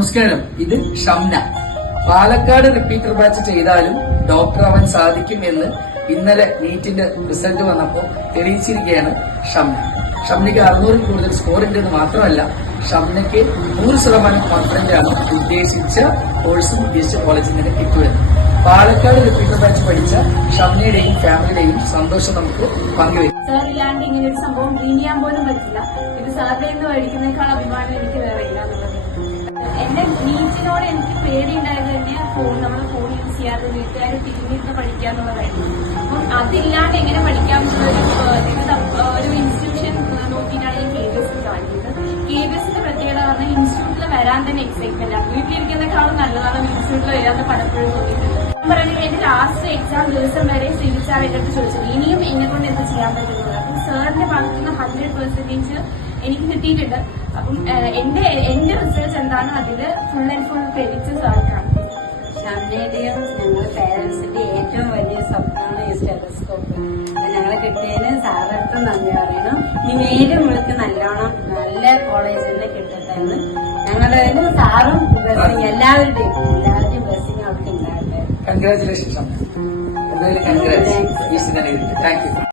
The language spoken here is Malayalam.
നമസ്കാരം, ഇത് ഷംന. പാലക്കാട് റിപ്പീറ്റർ ബാച്ച് ചെയ്താലും ഡോക്ടർ ആവാൻ സാധിക്കും എന്ന് ഇന്നലെ നീറ്റിന്റെ റിസൾട്ട് വന്നപ്പോൾ തെളിയിച്ചിരിക്കുകയാണ് ഷംന. ഷംനയ്ക്ക് 600 കൂടുതൽ സ്കോർ ഉണ്ടെന്ന് മാത്രമല്ല, ഷംനയ്ക്ക് 100% കോൺഫിഡന്റ് ആണ് ഉദ്ദേശിച്ച കോഴ്സും ഉദ്ദേശിച്ച കോളേജിൽ നിന്ന് കിട്ടുമെന്ന്. പാലക്കാട് റിപ്പീറ്റർ ബാച്ച് പഠിച്ച ഷംനയുടെയും ഫാമിലിയുടെയും സന്തോഷം നമുക്ക് പങ്കുവയ്ക്കും. സാർ ഇല്ലാണ്ട് ഇങ്ങനെ ഒരു സംഭവം ഡ്രീം ചെയ്യാൻ പോലും പറ്റില്ല. ഇത് സാറിന്റെ നിന്ന് മേടിക്കുന്നേക്കാൾ അഭിമാനം എനിക്ക് വേറെ ഇല്ല എന്നുള്ളത്. എന്റെ നീറ്റിനോട് എനിക്ക് പേടിയുണ്ടായത് തന്നെ നമ്മുടെ ഫോൺ യൂസ് ചെയ്യാതെ വീട്ടുകാർ തിരിഞ്ഞിരുന്ന് പഠിക്കുക എന്നുള്ളതായിരുന്നു. അപ്പം അതില്ലാണ്ട് എങ്ങനെ പഠിക്കാം ഒരു ഇൻസ്റ്റിറ്റ്യൂഷൻ നോക്കിയിട്ടാണ് ഞാൻ KBS ജോയിൻ ചെയ്തത്. KBSന്റെ പ്രത്യേകത പറഞ്ഞാൽ ഇൻസ്റ്റിറ്റ്യൂട്ടിൽ വരാൻ തന്നെ എക്സൈറ്റ്മെന്റ് ആണ്. വീട്ടിലിരിക്കുന്നേക്കാളും നല്ലതാണ് ഇൻസ്റ്റിറ്റ്യൂട്ടിൽ വരാൻ പലപ്പോഴും തോന്നിയിട്ടുണ്ട്. പറയുന്നത് എന്റെ ലാസ്റ്റ് എക്സാം ദിവസം വരെ സിവിച്ചാർ എന്റെ അടുത്ത് ചോദിച്ചത് ഇനിയും എന്നെ കൊണ്ട് എന്ത് ചെയ്യാൻ പറ്റുന്നത്. അപ്പം സാറിന്റെ ഭാഗത്തുനിന്ന് 100% എനിക്ക് കിട്ടിയിട്ടുണ്ട്. അപ്പം എന്റെ റിസൾട്ട് എന്താണ് അതിൽ ഫുൾ ആൻഡ് ഫുൾ ക്രെഡിറ്റ് സാർക്കാണ്. ഷംനയുടെയും ഞങ്ങളുടെ പേരൻസിന്റെ ഏറ്റവും വലിയ സ്വപ്നമാണ് ഈ സ്റ്റെതസ്കോപ്പ്. ഞങ്ങളെ കിട്ടിയതിന് സാറടുത്തും നന്ദി പറയണം. ഇനി മേലും നിങ്ങൾക്ക് നല്ലോണം നല്ല കോളേജ് തന്നെ കിട്ടട്ടെ എന്ന് ഞങ്ങളുടെ സാറും എല്ലാവരുടെയും ബ്ലെസ്സിങ് അവർക്ക് ഉണ്ടാകട്ടെ. കൺഗ്രാറ്റുലേഷൻസ്. എന്തായാലും കൺഗ്രാറ്റ്സ്. Thank you.